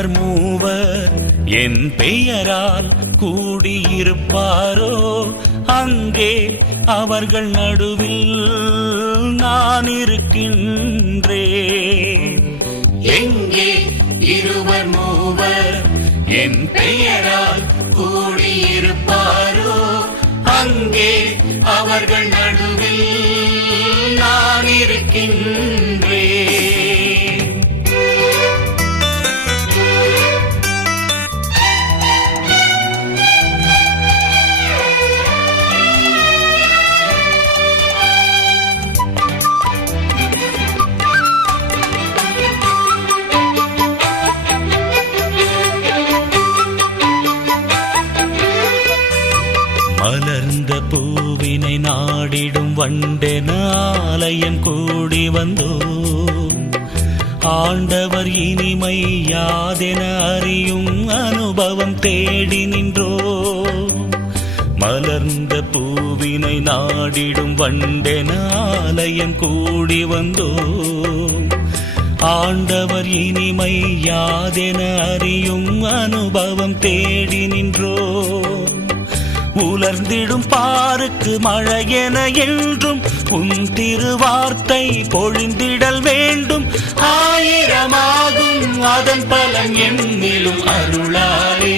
இருவர் மூவர் என் பெயரால் கூடியிருப்பாரோ அங்கே அவர்கள் நடுவில் நான் இருக்கின்றேன். எங்கே இருவர் மூவர் என் பெயரால் கூடியிருப்பாரோ அங்கே அவர்கள் நடுவில் நான் இருக்கின்றேன். மலர்ந்த பூவினை நாடிடும் வண்டென ஆலயம் கூடி வந்தோம். ஆண்டவர் இனிமை யாதென அறியும் அனுபவம் தேடி நின்றோம். மலர்ந்த பூவினை நாடிடும் வண்டென ஆலயம் கூடி வந்தோம். ஆண்டவர் இனிமை யாதென அறியும் அனுபவம் தேடி நின்றோம். உலர்ந்திடும் பாருக்கு மழையென என்றும் உன் திருவார்த்தை பொழிந்திடல் வேண்டும். ஆயிரமாகும் அதன் பலன் என்னிலும் அருளாலே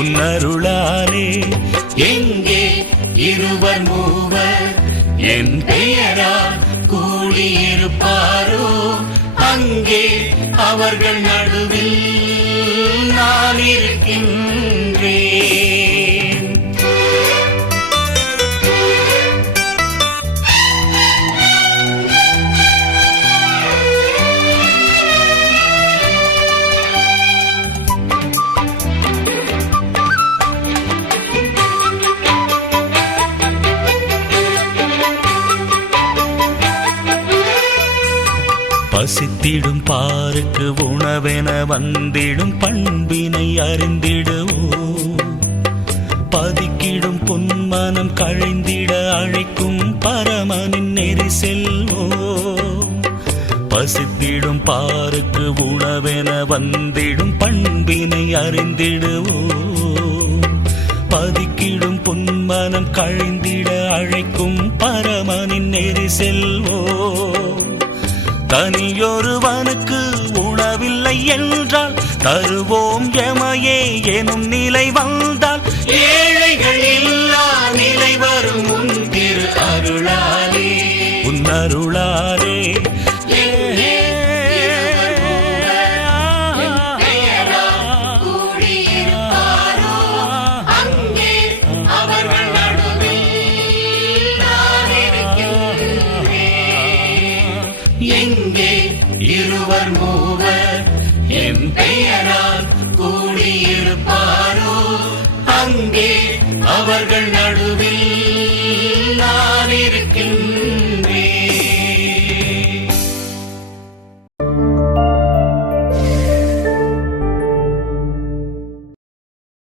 உன் அருளாலே. எங்கே இருவர் மூவர் என் பெயரால் கூடியிருப்பாரோ அங்கே அவர்கள் நடுவில் நான் இருக்கின்றேன். பசித்திடும் பாருக்கு உணவென வந்திடும் பண்பினை அறிந்திடுவோம். பதிக்கிடும் பொன்மனம் கழைந்திட அழைக்கும் பரமனின் நெறி செல்வோம். பசித்திடும் பாருக்கு உணவென வந்திடும் பண்பினை அறிந்திடுவோம். பதிக்கிடும் பொன்மனம் கழைந்திட அழைக்கும் பரமனின் நெறி செல்வோம். தனியொருவனுக்கு உணவில்லை என்றால் தருவோம் எமையே எனும் நிலை வந்தால் ஏழைகள் இல்லா நிலை வரும் உன் திரு அருளாலே உன் அருளாலே. எங்கே இருவர் மூவர் என் பெயரால் கூடியிருப்பாரோ அங்கே அவர்கள் நடுவில் நான் இருக்கின்றேன்.